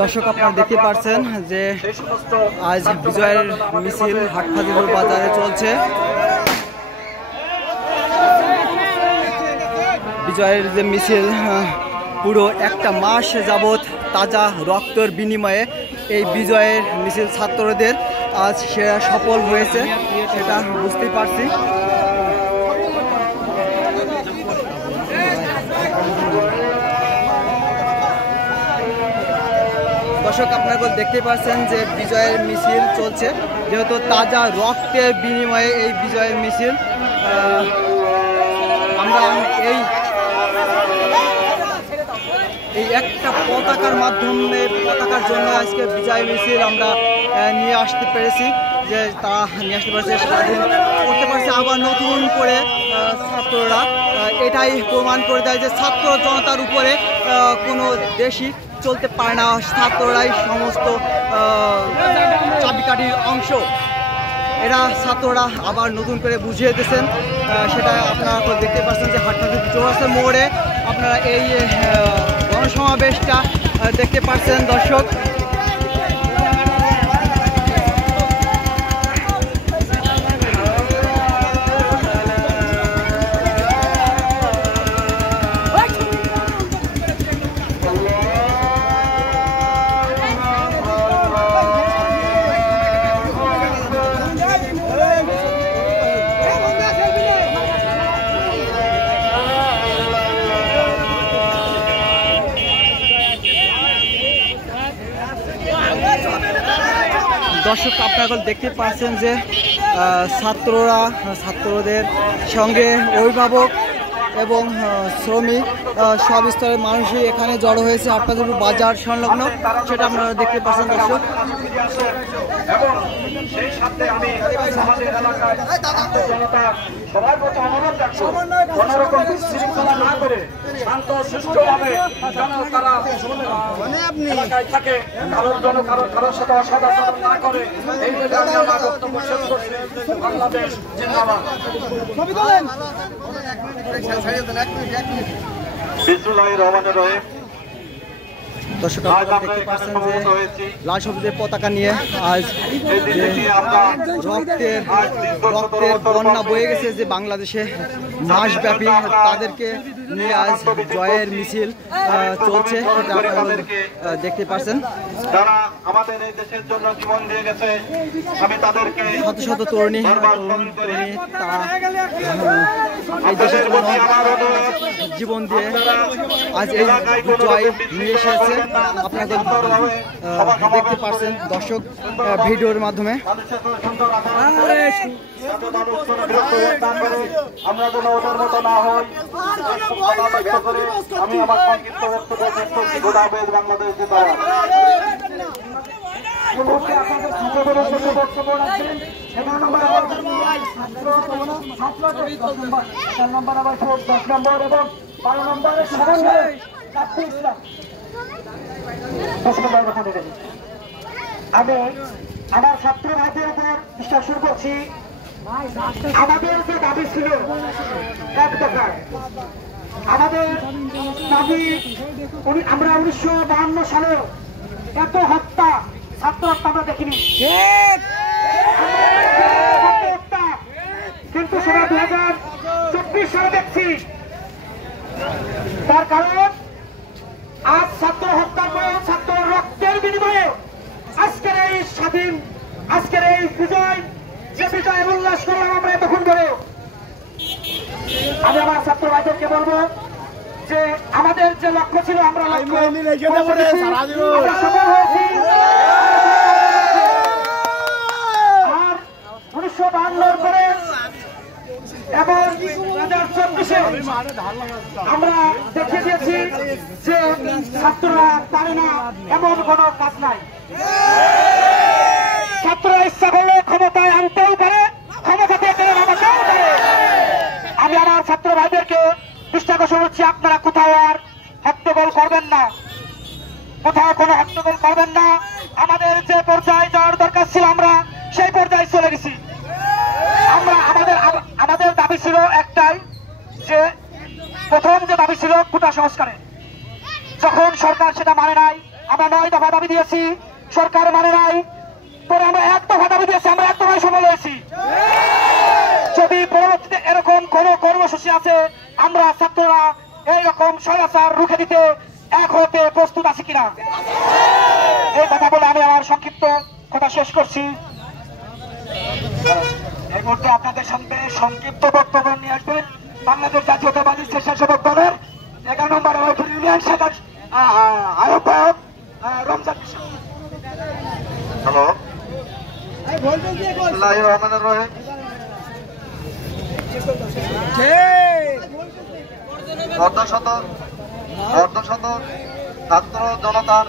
দর্শক আপনারা দেখতে পাচ্ছেন যে আজ বিজয়ের মিছিল হাটহাজারী বাজারে চলছে। বিজয়ের যে মিছিল পুরো একটা মাস যাবৎ তাজা রক্তের বিনিময়ে এই বিজয়ের মিছিল ছাত্রদের আজ সেরা সফল হয়েছে, সেটা বুঝতেই পারছি। দর্শক আপনারা দেখতে পাচ্ছেন যে বিজয়ের মিছিল চলছে, যেহেতু তাজা রক্তের বিনিময়ে এই বিজয়ের মিছিল। আমরা এই একটা পতাকার মাধ্যমে, পতাকার জন্য আজকে বিজয় মিছিল আমরা নিয়ে আসতে পেরেছি, যে তারা নিয়ে আসতে পারছে, স্বাধীন করতে পারছে আবার নতুন করে ছাত্ররা। এটাই প্রমাণ করে দেয় যে ছাত্র জনতার উপরে কোনো দেশই চলতে পারে না, ছাত্ররাই সমস্ত চাবিকাঠির অংশ। এরা ছাত্ররা আবার নতুন করে বুঝিয়ে দিয়েছেন, সেটা আপনারা দেখতে পাচ্ছেন যে হাটহাজারী চৌরাস্তার মোড়ে আপনারা এই গণসমাবেশটা দেখতে পাচ্ছেন। দর্শক দর্শক আপনারা দেখতে পাচ্ছেন যে ছাত্রদের সঙ্গে অভিভাবক এবং শ্রমিক সব স্তরের মানুষই এখানে জড়ো হয়েছে হাটহাজারী বাজার সংলগ্ন, সেটা আপনারা দেখতে পাচ্ছেন। দর্শক এবং সেই সাথে আমি আমাদের এলাকায় জনতা সবার প্রতি অনুরোধ রাখবো, কোন রকম বিশৃঙ্খলা না করে শান্ত সুষ্ঠুভাবে যেন তারা এলাকায় থাকে, কারোর সাথে অসদাচরণ না করে। এই যে আমি আমার বক্তব্য শেষ করছি। বাংলাদেশ জিন্দাবাদ। বিসমিল্লাহির রহমানির রহিম। দর্শক আপনারা দেখতে পাচ্ছেন যে লাল সবুজের পতাকা নিয়ে আজ রক্তের বন্যা বয়ে গেছে যে বাংলাদেশে মাসব্যাপী, তাদেরকে নিয়ে আজ জয়ের মিছিল চলছে, সেটা আপনারা দেখতে পাচ্ছেন। যারা আমাদের এই দেশের জন্য জীবন দিয়ে গেছে, আমি তাদেরকে শত শত তরুণী তারা এই দেশের জন্য জীবন দিয়ে আজ এই জয় নিয়ে এসেছে। আপনারা দেখতে পাচ্ছেন দর্শক ভিডিওর মাধ্যমে। আমরা যেন ওদের মতো না হই, আমি আমার সংক্ষিপ্ত বক্তব্য শেষ করছি। গোলাবেদ বাংলাদেশ জিন্দাবাদ। আমি আমার ছাত্র ভাইদের উপর বিশ্বাস শুরু করছি। আমাদের যে দাবি ছিল এক দফায়, আমাদের দাবি আমরা 1952 সালে এত হত্যা, ছাত্র হত্যা আমরা দেখিনি, কিন্তু সেটা 2024 সালে দেখছি। তার কারণ আজ ছাত্র হত্যার পর ছাত্র রক্তের বিনিময়ে আজকের এই স্বাধীন, আজকের এই বিজয়, যে বিজয়ের উল্লাস করলাম আমরা এতক্ষণ ধরে। আমি আমার ছাত্র ভাইদেরকে বলবো যে আমাদের যে লক্ষ্য ছিল, আমরা সফল হয়েছি। আর 1952 পরে এবং 2024-এ আমরা দেখিয়ে দিয়েছি যে ছাত্ররা পারে না এমন কোন কাজ নাই। ছাত্ররা ইচ্ছা করলে ক্ষমতায় আনতেও পারে, ক্ষমতা থেকে নামাতেও পারে। আমি আমার ছাত্র ভাইদেরকে বিশ্বাস করছি, আপনারা কোথাও আর হট্টগোল করবেন না, কোথাও কোনো হট্টগোল করবেন না। আমাদের যে পর্যায়ে যাওয়ার দরকার ছিল আমরা সেই পর্যায়ে চলে গেছি। আমাদের দাবি ছিল একটাই, যে প্রথম যে দাবি ছিল কোটা সংস্কারে, সরকার সেটা মানে নাই। আমরা 9 দফা দাবি দিয়েছি, সরকার মানে নাই। পরে আমরা 1 দফা দাবি দিয়েছি, আমরা 1 দফায় সফল হয়েছি। যদি পরবর্তীতে এরকম কোন কর্মসূচি আছে, আমরা ছাত্ররা এইরকম স্বৈরাচার রুখে দিতে এক হতে প্রস্তুত আছি কিনা, এই কথা বলে আমি আমার সংক্ষিপ্ত কথা শেষ করছি। এই মুহূর্তে আপনাদের সামনে সংক্ষিপ্ত বক্তব্য নিয়ে আসবেন বাংলাদেশ জাতীয়তাবাদী স্বেচ্ছাসেবক দলের 11 নম্বর ইউনিয়ন শাখার আহ্বায়ক রমজান। হ্যালো, অর্ধশত ছাত্র জনতার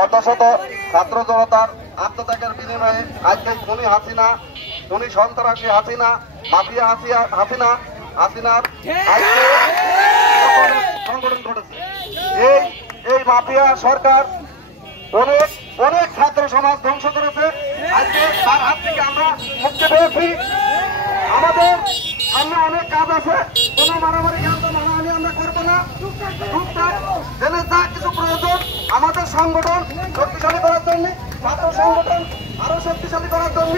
অর্ধশত ছাত্র জনতার আত্মত্যাগের বিনিময়ে আজকে খুনি হাসিনা, খুনি সন্ত্রাসী হাসিনা, মাফিয়া হাসিনার সংগঠন ঘটেছে। এই মাফিয়া সরকার অনেক ছাত্র সমাজ ধ্বংস করেছে। আজকে তার হাত থেকে আমরা মুক্তি পেয়েছি। আমাদের সামনে অনেক কাজ আছে, কোনো মারামারি মারামারি আমরা করবো না। জেনে যা কিছু প্রয়োজন আমাদের সংগঠন শক্তিশালী করার জন্য, ছাত্র সংগঠন আরো শক্তিশালী করার জন্য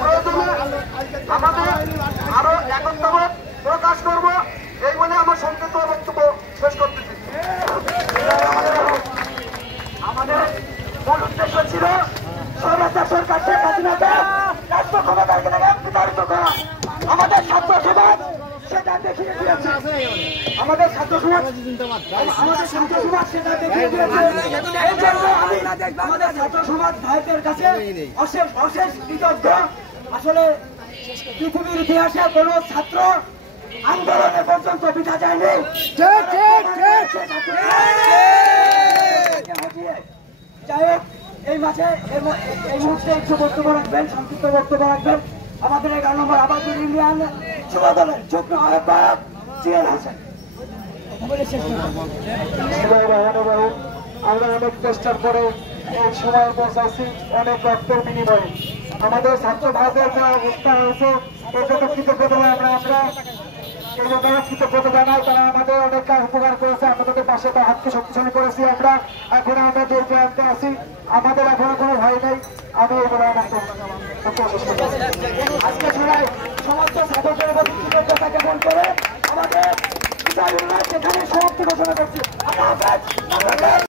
প্রয়োজনে আমাদের আরো একত্রতা প্রকাশ করব, এই বলে আমার সংক্ষিপ্ত বক্তব্য শেষ করতেছি। আমাদের মূল উদ্দেশ্য ছিল স্বৈরাচার সরকার শেখ হাসিনাকে রাষ্ট্র ক্ষমতার থেকে বিতাড়িত করা। আমাদের ছাত্র সমাজ সেটা দেখিয়ে দিয়েছে, আমাদের ছাত্র সমাজ সেটা দেখিয়ে দিয়েছে। এই জন্য আমি আমাদের ছাত্র সমাজ ভাইদের কাছে অশেষ কৃতজ্ঞ। আসলে পৃথিবীর ইতিহাসে কোন ছাত্র আন্দোলনে পর্যন্ত বিধা যায়নি। যাই হোক, এই মাঝে এই মুহূর্তে একটু বক্তব্য রাখবেন, সংক্ষিপ্ত বক্তব্য রাখবেন আমাদের 11 নম্বর আবাদুল ইউনিয়ন যুব দলের যুগ্ম আহ্বায়ক জিয়াল হোসেন। আমরা অনেক চেষ্টার পরে এই সময় পৌঁছাচ্ছি, অনেক রক্তের বিনিময়ে আমাদের ছাত্র ভাইদের যে অবস্থা হয়েছে এটাকে কৃতজ্ঞতা কৃতজ্ঞতা জানাই। তারা আমাদের অনেক উপকার করেছে, আমাদের পাশে তার হাতকে শক্তিশালী করেছি। আমরা এখন আমরা জোর প্রান্তে আছি, আমাদের এখনো কোনো ভয় নেই। আমি এগুলো আমার আজকে সবাই সমস্ত ছাত্রদের প্রতি কৃতজ্ঞতা জ্ঞাপন করে আমাদের সেখানে সমাপ্তি ঘোষণা করছি।